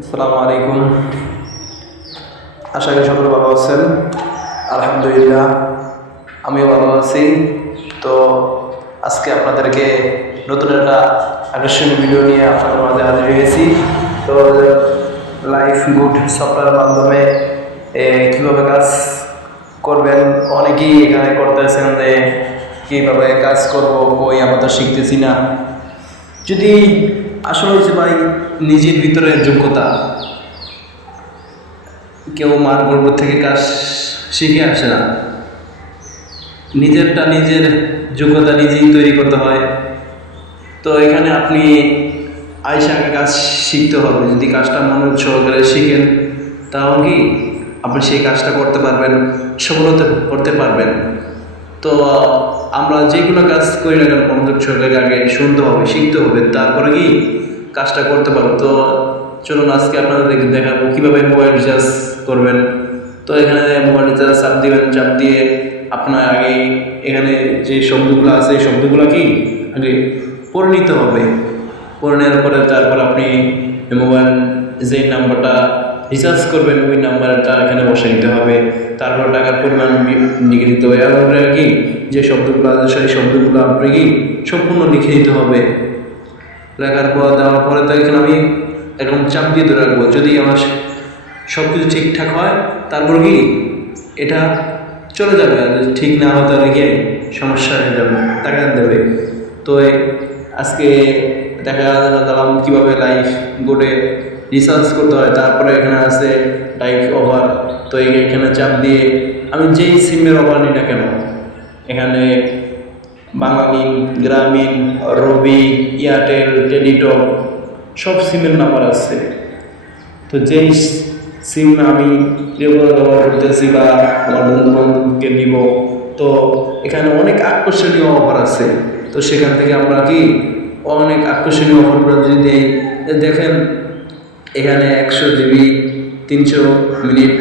আসসালামু আলাইকুম। আশা করি সকলে ভালো আছেন। আলহামদুলিল্লাহ আমিও ভালো আছি। তো আজকে আপনাদেরকে নতুন একটা আকর্ষণীয় ভিডিও নিয়ে আপনাদের মাঝে হাজির হয়েছি। তো লাইফ গুড সফটওয়্যারের মাধ্যমে কীভাবে কাজ করবেন, অনেকেই এখানে করতেছেন যে কীভাবে কাজ করবো, কই আমরা তো শিখতেছি না। যদি আসলে হচ্ছে ভাই, নিজের ভিতরে যোগ্যতা, কেউ মার গর্ভ থেকে কাজ শিখে আসে না। নিজের যোগ্যতা নিজেই তৈরি করতে হয়। তো এখানে আপনি আগে কাজ শিখতে হবে। যদি কাজটা মনোযোগ সহকারে শিখেন, তাহলে কি আপনি সেই কাজটা করতে পারবেন, সফলতা করতে পারবেন। তো আমরা যে কোনো কাজ করি না কেন, মনোযোগ সহকারে আগে শুনতে হবে, শিখতে হবে, তারপরে কি কাজটা করতে পারবো। তো চলুন আজকে আপনাদের দেখাবো কীভাবে মোবাইল রিচার্জ করবেন। তো এখানে মোবাইল রিচার্জ চাপ দিবেন, চাপ দিয়ে আপনার আগে এখানে যে শব্দগুলো আছে এই শব্দগুলো কি আগে পড়ে নিতে হবে। পড়ে নেওয়ার পরে তারপর আপনি মোবাইল যে নাম্বারটা রিচার্জ করবেন ওই নাম্বারটা এখানে বসে নিতে হবে। তারপর টাকার পরিমাণ লিখে দিতে হবে। এবং কি যে শব্দগুলো আছে সেই শব্দগুলো আপনি কি সম্পূর্ণ লিখে দিতে হবে। লেখার পর দেওয়ার পরে তো এখানে আমি এরকম চাপ দিয়ে ধরে রাখবো। যদি আমার সব কিছু ঠিকঠাক হয় তারপর কি এটা চলে যাবে। আর ঠিক না হয় তাহলে কি সমস্যা হয়ে যাবে, টাকা দেবে। তো আজকে দেখালাম কীভাবে লাইফ গোটে রিসার্চ করতে হয়। তারপরে এখানে আছে লাইফ ওভার। তো এখানে চাপ দিয়ে আমি যেই সিমের ওভার নিই না কেন, এখানে বাংলালিন, গ্রামীণ, রবি, এয়ারটেল, টেলিটক সব সিমের নাম্বার আছে। তো যেই সিম আমি রেগুলার ব্যবহার করতেছি বা আমার বন্ধু বান্ধবকে নিব, তো এখানে অনেক আকর্ষণীয় অফার আছে। তো সেখান থেকে আমরা কি অনেক আকর্ষণীয় অফারগুলো যদি দেই, দেখেন এখানে 100 জিবি 300 মিনিট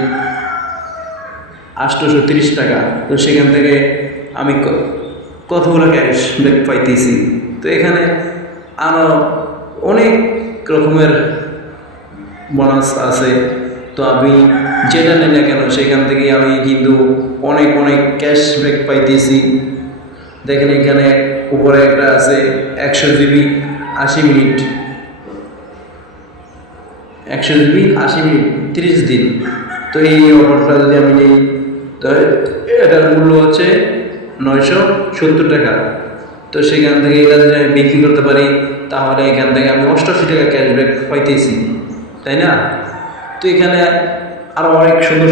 830 টাকা। তো সেখান থেকে আমি কতগুলো ক্যাশব্যাক পাইতেছি। তো এখানে আরও অনেক রকমের বোনাস আছে। তো আমি যেটা নেই না কেন সেখান থেকে আমি কিন্তু অনেক ক্যাশব্যাক পাইতেছি। দেখেন এখানে উপরে একটা আছে 100 জিবি 80 মিনিট, 100 জিবি 80 মিনিট 30 দিন। তো এই অফারটা যদি আমি নিই, তো এটার মূল্য হচ্ছে 970 টাকা। তো সেখান থেকে এটা যদি আমি বিক্রি করতে পারি, তাহলে এখান থেকে আমি 88 টাকা ক্যাশব্যাক পাইতেছি, তাই না? তো এখানে আরও অনেক সুন্দর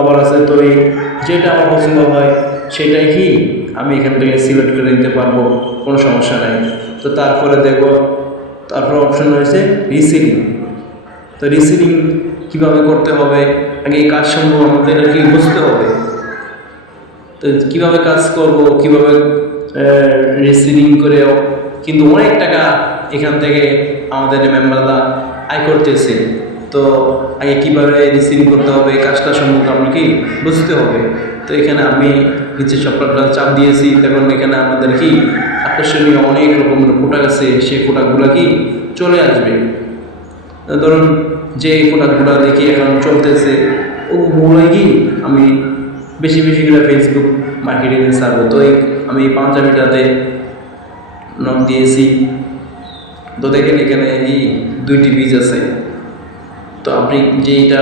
অফার আছে। তো যেটা আমার পছন্দ হয় সেটাই কি আমি এখান থেকে সিলেক্ট করে নিতে পারবো, কোনো সমস্যা নাই। তো তারপরে দেখবো, তারপর অপশন রয়েছে রিসিভিং। তো রিসিভিং কীভাবে করতে হবে, আগে এই কাজ সম্ভব আমাদের কি বুঝতে হবে। তো কীভাবে কাজ করব, কীভাবে রিসিভিং করে কিন্তু অনেক টাকা এখান থেকে আমাদের মেম্বাররা আয় করতেছে। তো আগে কীভাবে রিসিভিং করতে হবে এই কাজটা সম্পর্কে আমরা কি বুঝতে হবে। তো এখানে আমি নিচে সফটওয়্যারটা চাপ দিয়েছি। তখন এখানে আমাদের কি আকর্ষণীয় অনেক রকমের প্রোডাক্ট আছে, সেই প্রোডাক্টগুলো কি চলে আসবে। ধরুন যে প্রোডাক্টগুলো দেখি এখন চলতেছে ওগুলোই কি আমি বেশি করে ফেসবুক মার্কেটিংয়ে ছাড়বো। তো আমি পাঞ্জাবিটাতে নক দিয়েছি। তো দেখেন এখানে এই 2টি বীজ আছে। তো আপনি যেইটা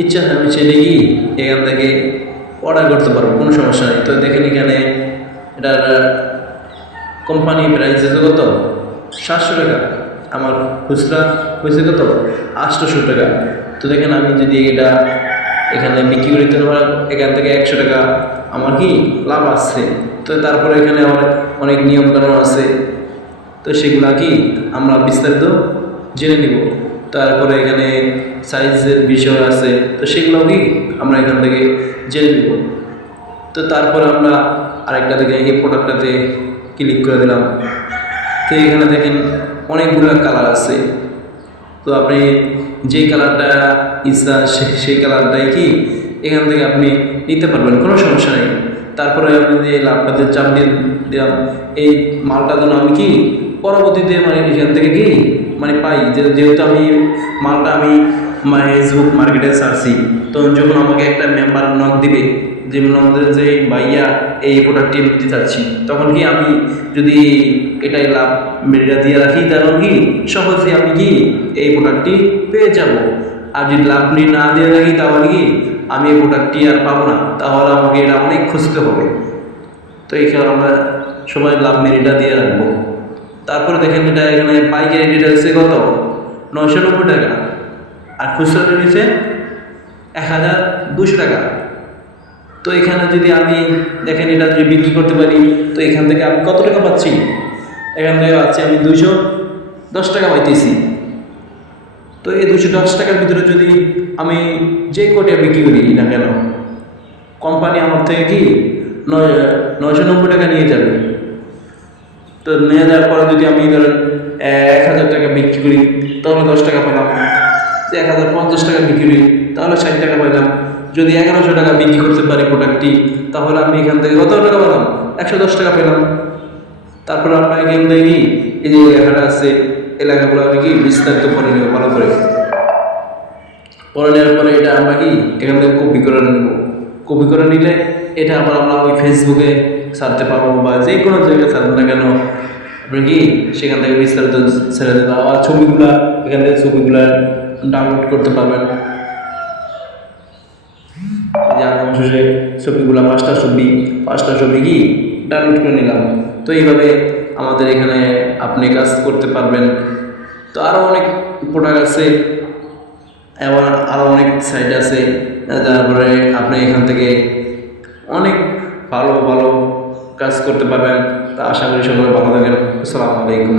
ইচ্ছা আমি সেটা কি এখান থেকে অর্ডার করতে পারবো, কোনো সমস্যা নেই। তো দেখেন এখানে এটার কোম্পানি প্রাইস আছে কত, 700 টাকা। আমার খুচরা হয়েছে কত, 800 টাকা। তো দেখেন আমি যদি এটা এখানে বিক্রি করতে পারি, এখান থেকে 100 টাকা আমার কি লাভ আসছে। তো তারপরে এখানে অনেক নিয়মকানুন আছে। তো সেগুলা কি আমরা বিস্তারিত জেনে নিব। তারপরে এখানে সাইজের বিষয় আছে, তো সেগুলো কি আমরা এখান থেকে জেনে নিব। তো তারপরে আমরা আরেকটা থেকে এই প্রোডাক্টটাতে ক্লিক করে দিলাম। তো এখানে দেখেন অনেকগুলো কালার আছে। তো আপনি যেই কালারটা ইচ্ছা সেই কালারটাই কি এখান থেকে আপনি নিতে পারবেন, কোনো সমস্যা নেই। তারপরে আমি এই লাভটাতে চাপ দিয়ে দিলাম। এই মালটা যেন আমি কি পরবর্তীতে মানে এখান থেকে কি মানে পাই, যেহেতু আমি মালটা আমি ফেসবুক মার্কেটে ছাড়ছি, তখন যখন আমাকে একটা মেম্বার নক দিবে যে নক দিলে যে ভাইয়া এই প্রোডাক্টটি নিতে চাচ্ছি, তখন কি আমি যদি এটাই লাভ মেরিটা দিয়ে রাখি তখন কি সহজে আমি কি এই প্রোডাক্টটি পেয়ে যাব। আর যদি লাভ না দিয়ে রাখি তাহলে কি আমি এই প্রোডাক্টটি আর পাবো না, তাহলে আমাকে এটা অনেক খুঁজতে হবে। তো এই কারণে আমরা সবাই লাভ মেরিটা দিয়ে রাখবো। তারপরে দেখেন এটা এখানে পাইকারি রেট হচ্ছে কত, 990 টাকা, আর খুচরা রেট হচ্ছে 1200 টাকা। তো এখানে যদি আমি দেখেন এটা যদি বিক্রি করতে পারি, তো এখান থেকে আমি কত টাকা পাচ্ছি, এখান থেকে পাচ্ছি আমি 210 টাকা পাইতেছি। তো এই 210 টাকার ভিতরে যদি আমি যে কোটে বিক্রি করি না কেন, কোম্পানি আমার থেকে কি 990 টাকা নিয়ে যাবে। তো নিয়ে যাওয়ার পরে যদি আমি ধরেন 1000 টাকা বিক্রি করি তাহলে 10 টাকা পেলাম, 1050 টাকা বিক্রি করি তাহলে 60 টাকা পেলাম। যদি 1100 টাকা বিক্রি করতে পারি প্রোডাক্টটি, তাহলে আমি এখান থেকে কত টাকা পেলাম, 110 টাকা পেলাম। তারপরে আমরা এখান থেকে কি এই যে লেখাটা আছে এই লেখাগুলো আমি কি বিস্তারিত পড়ে নেব, ভালো করে পড়ে নেওয়ার পরে এটা আমরা কি এখান থেকে কপি করে নেব। কপি করে নিলে এটা আবার আমরা ওই ফেসবুকে ছাড়তে পারবো বা যে কোনো জায়গায় ছাড়বো না কেন, আপনি কি সেখান থেকে বিস্তারিত ছেড়ে দেবো। আর ছবিগুলা এখান থেকে ছবিগুলা ডাউনলোড করতে পারবেন। যে আমি অবশেষে ছবিগুলো 5টা ছবি কি ডাউনলোড করে নিলাম। তো এইভাবে আমাদের এখানে আপনি কাজ করতে পারবেন। তো আরও অনেক প্রোডাক্ট আছে, এবার আরও অনেক সাইট আছে, তারপরে আপনি এখান থেকে অনেক ভালো ভালো কাজ করতে পারবেন। তা আশা করি সকলে ভালো থাকেন। আসসালামু আলাইকুম।